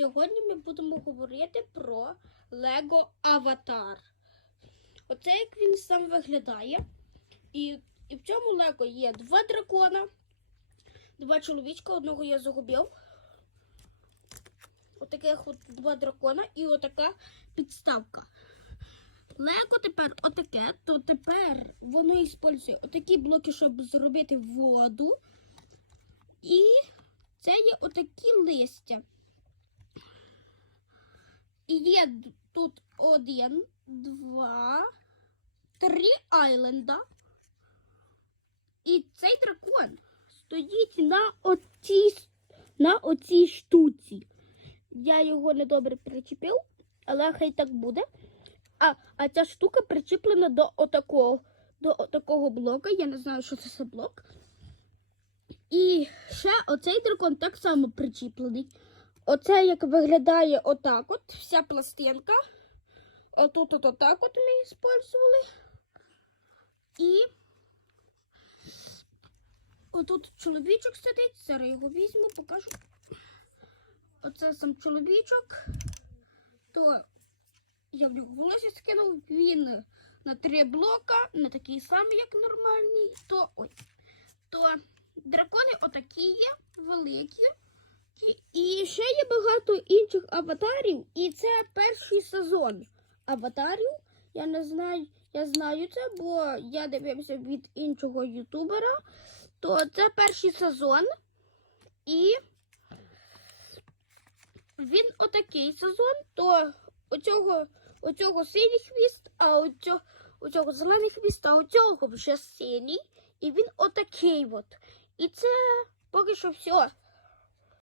Сьогодні ми будемо говорити про Лего Аватар. Оце як він сам виглядає. І, і в цьому Лего є два дракона, два чоловічка, одного я загубив. Отаких от два дракона і отака підставка. Лего тепер отаке, то тепер воно іспользує отакі блоки, щоб зробити воду. І це є отакі листя. І є тут один, два, три айленда. І цей дракон стоїть на оцій, на оцій штуці. Я його недобре причепив, але хай так буде. А, а ця штука причеплена до отакого, до отакого блока. Я не знаю, що це за блок. І ще оцей дракон так само причіплений. Оце як виглядає отак от, вся пластинка. Отут от отак от ми використовували. І отут чоловічок сидить. Зараз його візьму, покажу. Оце сам чоловічок. То я в нього волосся скинув. Він на три блока, не такий самий, як нормальний. То ой. То дракони отакі є, великі. І- ще є багато інших аватарів, і це перший сезон аватарів. Я не знаю, я знаю це, бо я дивився від іншого ютубера. То це перший сезон. І він отакий сезон, то оцього, оцього синій хвіст, а оцього, оцього зелений хвіст, а оцього вже синій. І він отакий от. І це поки що все.